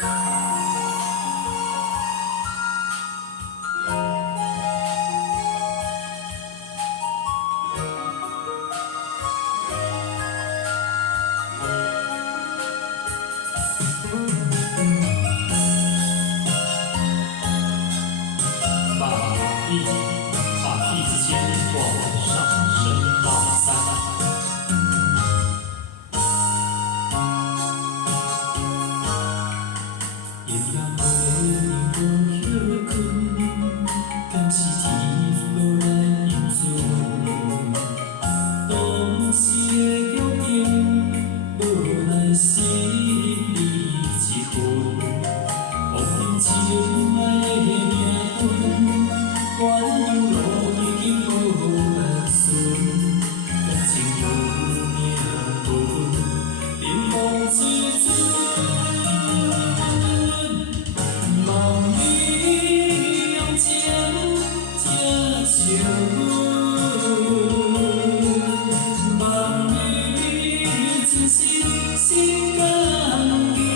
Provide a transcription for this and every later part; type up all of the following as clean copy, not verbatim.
法地之间往上升大山。夜晚的无休困，敢是天无来应准。当时的约定，无来是你一份。往日情爱的命运，原谅路已经无力顺，感情有命运，冷风一阵。望你用情这相阮，望你真心心甘情。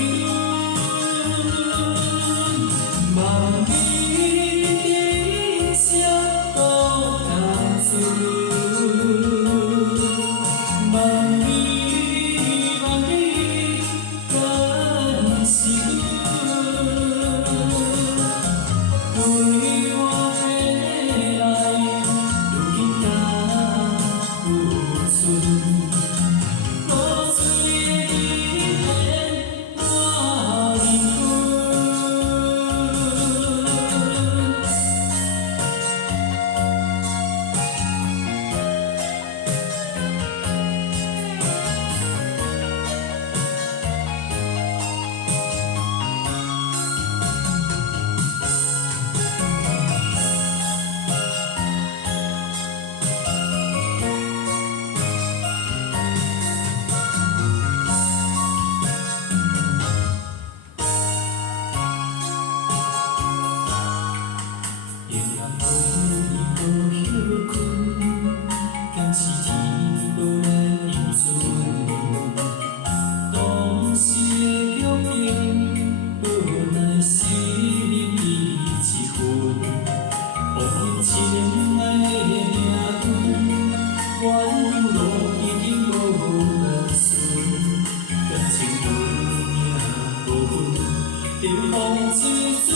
望你一声都甘准，望你甘是阮，对我的爱如今敢有存？落水的一片我认夜晚陪你无休困，敢是天无来应准。当时的约定，无奈是你一份。往日情爱的命运，原谅路已经无力顺，感情有命无分，冷风一阵。